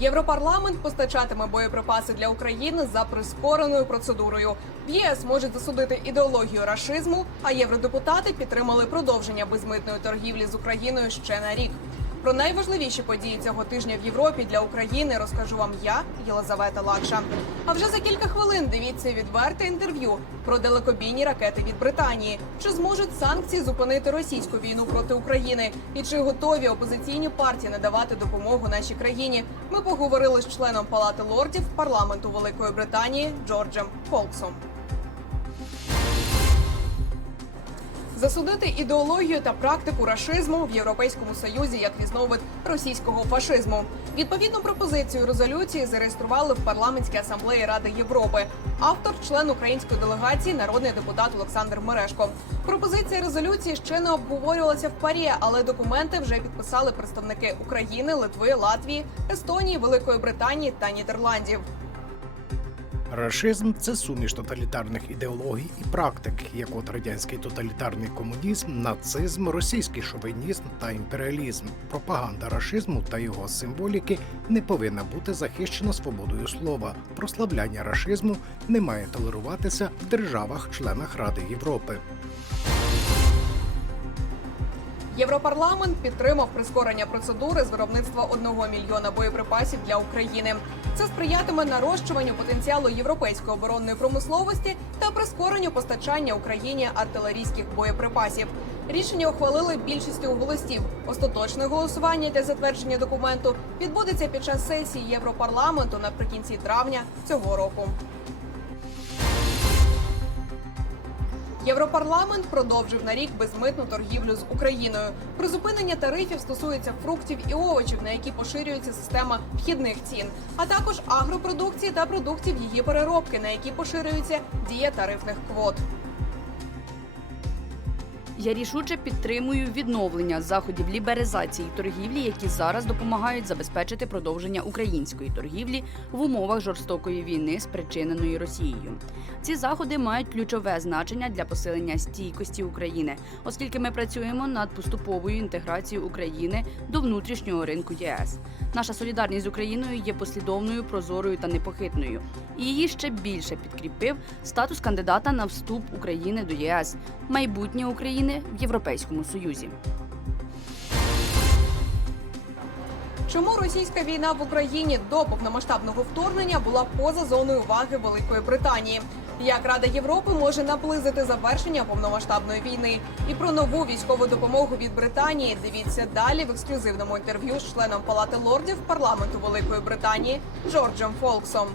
Європарламент постачатиме боєприпаси для України за прискореною процедурою. В ЄС можуть засудити ідеологію рашизму, а євродепутати підтримали продовження безмитної торгівлі з Україною ще на рік. Про найважливіші події цього тижня в Європі для України розкажу вам я, Єлизавета Лакша. А вже за кілька хвилин дивіться відверте інтерв'ю про далекобійні ракети від Британії. Чи зможуть санкції зупинити російську війну проти України? І чи готові опозиційні партії надавати допомогу нашій країні? Ми поговорили з членом Палати лордів парламенту Великої Британії Джорджем Фолксом. Засудити ідеологію та практику рашизму в Європейському Союзі як різновид російського фашизму. Відповідну пропозицію резолюції зареєстрували в парламентській асамблеї Ради Європи. Автор, член української делегації, народний депутат Олександр Мерешко. Пропозиція резолюції ще не обговорювалася в парі, але документи вже підписали представники України, Литви, Латвії, Естонії, Великої Британії та Нідерландів. Рашизм це суміш тоталітарних ідеологій і практик, як от радянський тоталітарний комунізм, нацизм, російський шовінізм та імперіалізм. Пропаганда рашизму та його символіки не повинна бути захищена свободою слова. Прославляння рашизму не має толеруватися в державах-членах Ради Європи. Європарламент підтримав прискорення процедури з виробництва одного мільйона боєприпасів для України. Це сприятиме нарощуванню потенціалу європейської оборонної промисловості та прискоренню постачання Україні артилерійських боєприпасів. Рішення ухвалили більшістю голосів. Остаточне голосування для затвердження документу відбудеться під час сесії Європарламенту наприкінці травня цього року. Європарламент продовжив на рік безмитну торгівлю з Україною. Призупинення тарифів стосується фруктів і овочів, на які поширюється система вхідних цін, а також агропродукції та продуктів її переробки, на які поширюється дія тарифних квот. Я рішуче підтримую відновлення заходів лібералізації торгівлі, які зараз допомагають забезпечити продовження української торгівлі в умовах жорстокої війни, спричиненої Росією. Ці заходи мають ключове значення для посилення стійкості України, оскільки ми працюємо над поступовою інтеграцією України до внутрішнього ринку ЄС. Наша солідарність з Україною є послідовною, прозорою та непохитною. І її ще більше підкріпив статус кандидата на вступ України до ЄС, майбутнє України в Європейському Союзі. Чому російська війна в Україні до повномасштабного вторгнення була поза зоною уваги Великої Британії? Як Рада Європи може наблизити завершення повномасштабної війни? І про нову військову допомогу від Британії дивіться далі в ексклюзивному інтерв'ю з членом Палати лордів парламенту Великої Британії Джорджем Фолксом.